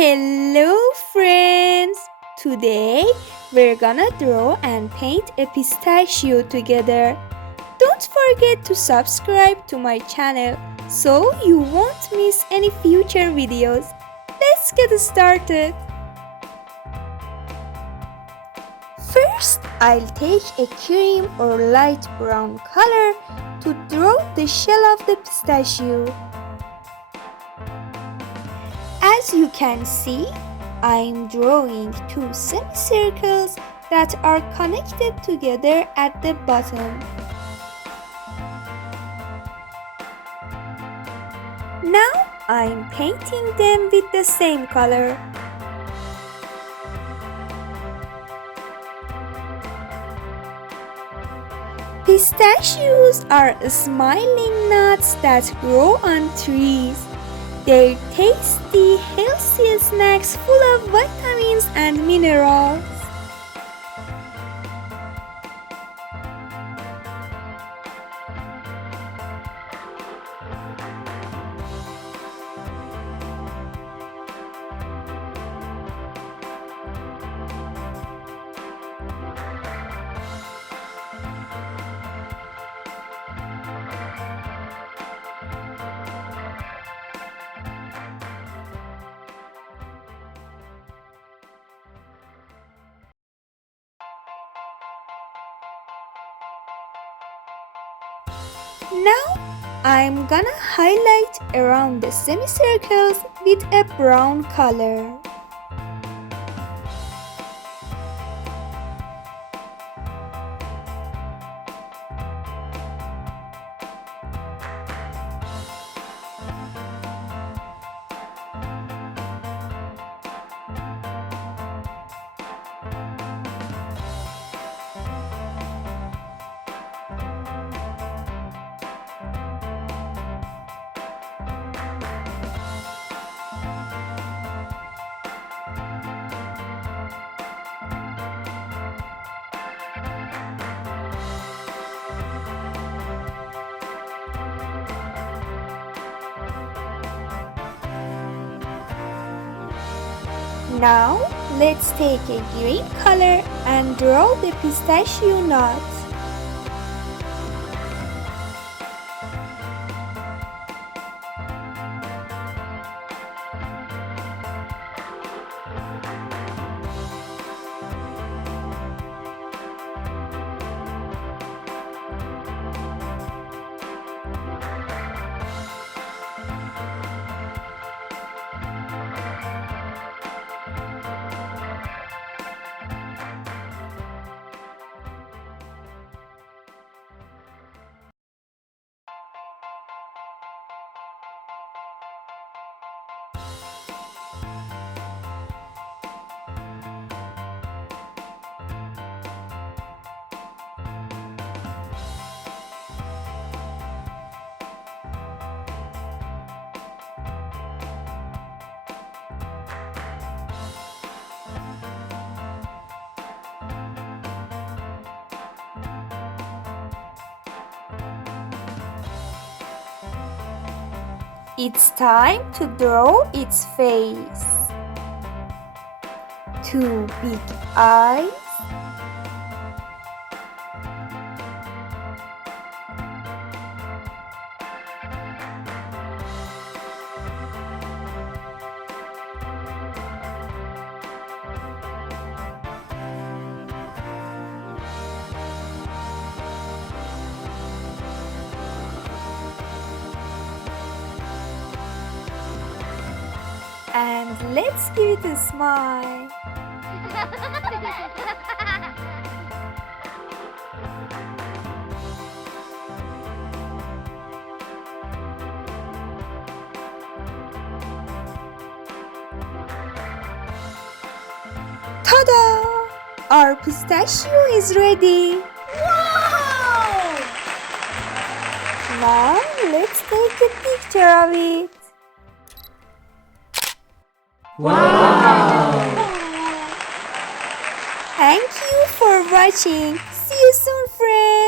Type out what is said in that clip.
Hello friends! Today we're gonna draw and paint a pistachio together. Don't forget to subscribe to my channel so you won't miss any future videos. Let's get started! First, I'll take a cream or light brown color to draw the shell of the pistachio. As you can see, I'm drawing two semicircles that are connected together at the bottom. Now I'm painting them with the same color. Pistachios are smiling nuts that grow on trees. They're tasty, healthy snacks full of vitamins and minerals. Now I'm gonna highlight around the semicircles with a brown color. Now, let's take a green color and draw the pistachio nut. It's time to draw its face. Two big eyes. And let's give it a smile. Ta-da! Our pistachio is ready. Wow! Now let's take a picture of it. Wow! Thank you for watching. See you soon, friends.